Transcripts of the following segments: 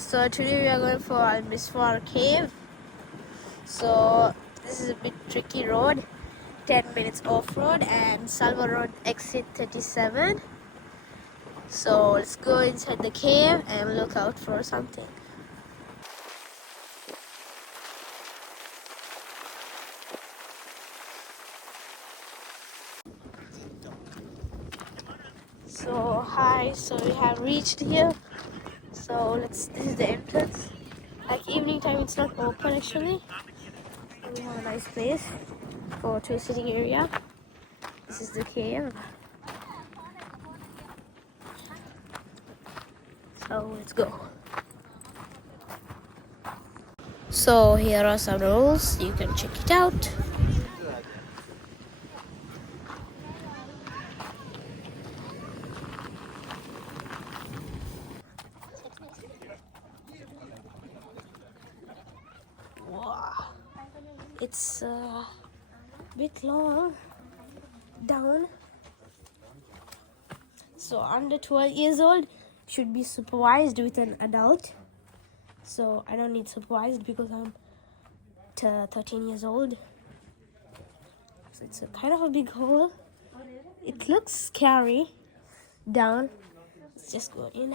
guys, so today we are going for a Misfir cave. So this is a bit tricky road, 10 minutes off-road and Salva Road exit 37. So let's go inside the cave and look out for something. So hi, so we have reached here. So this is the entrance. Like evening time it's not open actually. We have a nice place for two sitting area. This is the cave. So let's go. So here are some rules, you can check it out. Wow. It's a bit long down. So under 12 years old should be supervised with an adult. So I don't need supervised because I'm 13 years old. So it's a kind of a big hole. It looks scary down. Let's just go in.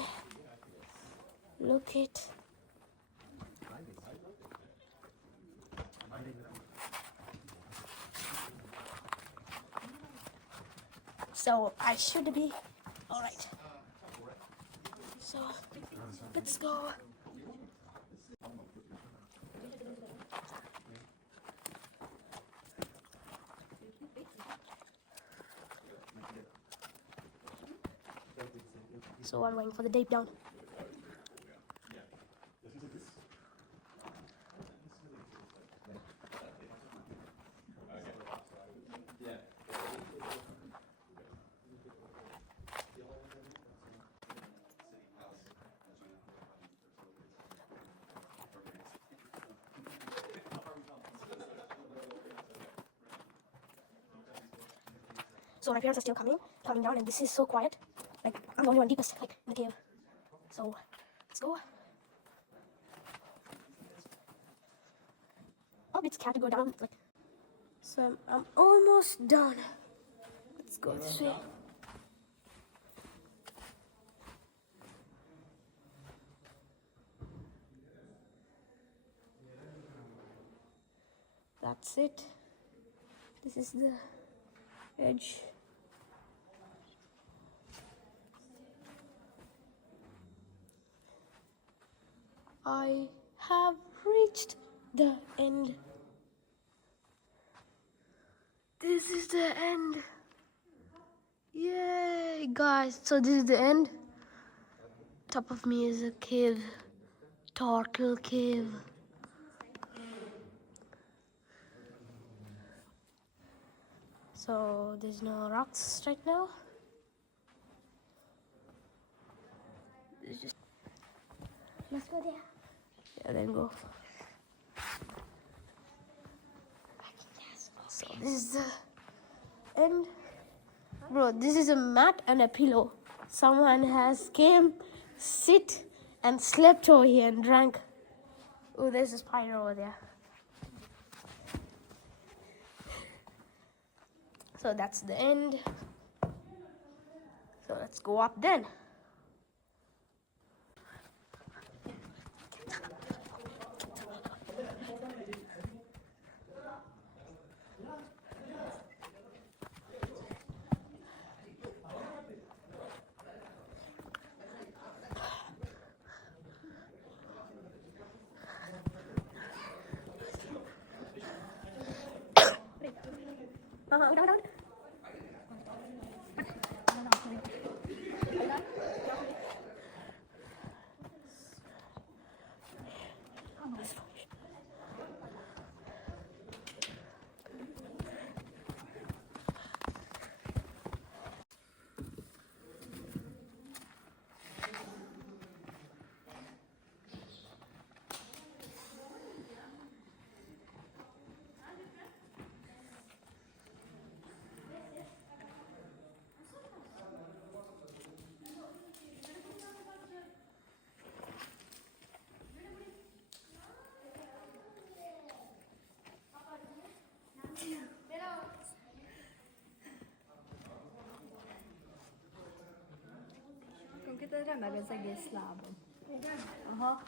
Look it. So I should be alright. So let's go. So I'm going for the deep down. So my parents are still coming down, and this is so quiet. Like I'm the only one deepest, like in the cave. So let's go. I'm a bit scared to go down. Like, so I'm almost done. Let's go this way. That's it. This is the edge. I have reached the end. This is the end. Yay, guys. So this is the end. Top of me is a cave. Turtle cave. So there's no rocks right now. It's just let's go there. Yeah, then go. So this is the end. Bro, this is a mat and a pillow. Someone has came, sit and slept over here and drank. Oh, there's a spider over there. So that's the end. So let's go up then. Down. meg az egész lábam. Aha.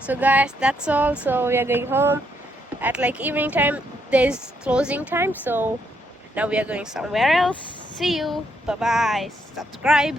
So guys, that's all. So we are going home. At like evening time, there's closing time. So now we are going somewhere else. See you. Bye bye. Subscribe.